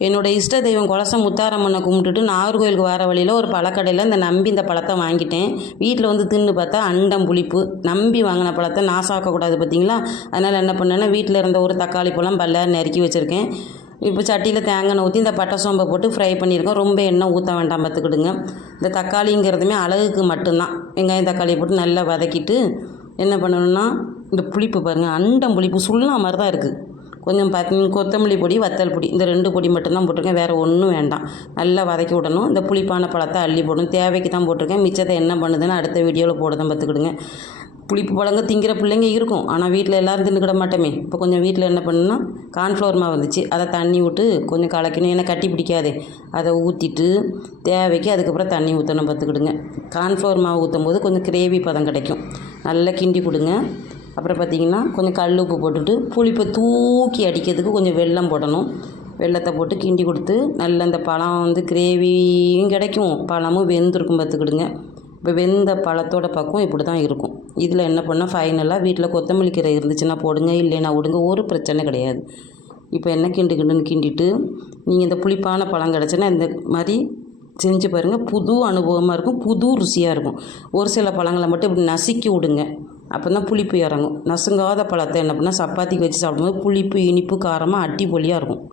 என்னோட இஷ்ட தெய்வம் குலசம் முத்தாரம்மனை கும்பிட்டுட்டு நாகர்கோயிலுக்கு வர வழியில் ஒரு பழக்கடையில் இந்த நம்பி இந்த பழத்தை வாங்கிட்டேன். வீட்டில் வந்து தின்னு பார்த்தா அண்டம் புளிப்பு. நம்பி வாங்கின பழத்தை நாசாக்கக்கூடாது பார்த்தீங்களா? அதனால் என்ன பண்ணேன்னா வீட்டில் இருந்த ஒரு தக்காளி பழம் பல்ல நறுக்கி வச்சுருக்கேன். இப்போ சட்டியில் தேங்காய் ஊற்றி இந்த பட்டை சோம்பை போட்டு ஃப்ரை பண்ணியிருக்கோம். ரொம்ப எண்ணெய் ஊற்ற வேண்டாம் பார்த்துக்கிடுங்க. இந்த தக்காளிங்கிறதுமே அழகுக்கு மட்டும்தான். வெங்காயம் தக்காளியை போட்டு நல்லா வதக்கிட்டு என்ன பண்ணணும்னா இந்த புளிப்பு பாருங்கள் அண்டம் புளிப்பு சுள்ளா மாதிரி தான் இருக்குது கொஞ்சம் பத் கொத்தமல்லி பொடி வத்தல் பொடி இந்த ரெண்டு பொடி மட்டும்தான் போட்டிருக்கேன். வேறு ஒன்றும் வேண்டாம். நல்லா வதக்கி விடணும். இந்த புளிப்பான பழத்தை அள்ளி போடணும். தேவைக்கு தான் போட்டிருக்கேன். மிச்சத்தை என்ன பண்ணுதுன்னு அடுத்த வீடியோவில் போடதான் பார்த்துக்கிடுங்க. புளிப்பு பழங்க திங்கிற பிள்ளைங்க இருக்கும். ஆனால் வீட்டில் எல்லோரும் தின்னுக்கிட மாட்டோமே. இப்போ கொஞ்சம் வீட்டில் என்ன பண்ணுன்னா கார்ன்ஃப்ளவர் மாவு வந்துச்சு. அதை தண்ணி விட்டு கொஞ்சம் கலக்கணும். ஏன்னா கட்டி பிடிக்காது. அதை ஊற்றிட்டு தேவைக்கு அதுக்கப்புறம் தண்ணி ஊற்றணும் பார்த்துக்கிடுங்க. கார்ன்ஃப்ளவர் மாவு ஊற்றும் போது கொஞ்சம் கிரேவி பதம் கிடைக்கும். நல்லா கிண்டி கொடுங்க. அப்புறம் பார்த்திங்கன்னா கொஞ்சம் கல் உப்பு போட்டுட்டு புளிப்பை தூக்கி அடிக்கிறதுக்கு கொஞ்சம் வெல்லம் போடணும். வெல்லத்தை போட்டு கிண்டி கொடுத்து நல்ல அந்த பழம் வந்து கிரேவியும் கிடைக்கும். பழமும் வெந்திருக்கும் பார்த்துக்கிடுங்க. இப்போ வெந்த பழத்தோட பக்கம் இப்படி தான் இருக்கும். இதில் என்ன பண்ணால் ஃபைனலாக வீட்டில் கொத்தமல்லி கீரை இருந்துச்சுன்னா போடுங்க. இல்லைன்னா விடுங்க. ஒரு பிரச்சனை கிடையாது. இப்போ என்ன கிண்டு கிண்டுன்னு கிண்டிட்டு நீங்கள் இந்த புளிப்பான பழம் கிடச்சுன்னா இந்த மாதிரி செஞ்சு பாருங்கள் புது அனுபவமாக இருக்கும். புது ருசியாக இருக்கும். ஒரு சில பழங்களை மட்டும் இப்படி நசுக்கி விடுங்க. அப்போ தான் புளிப்பு இறங்கும். நசுங்காத பழத்தை என்ன பண்ணால் சப்பாத்திக்கு வச்சு சாப்பிடும்போது புளிப்பு இனிப்பு காரமாக அடிப்பொலியாக இருக்கும்.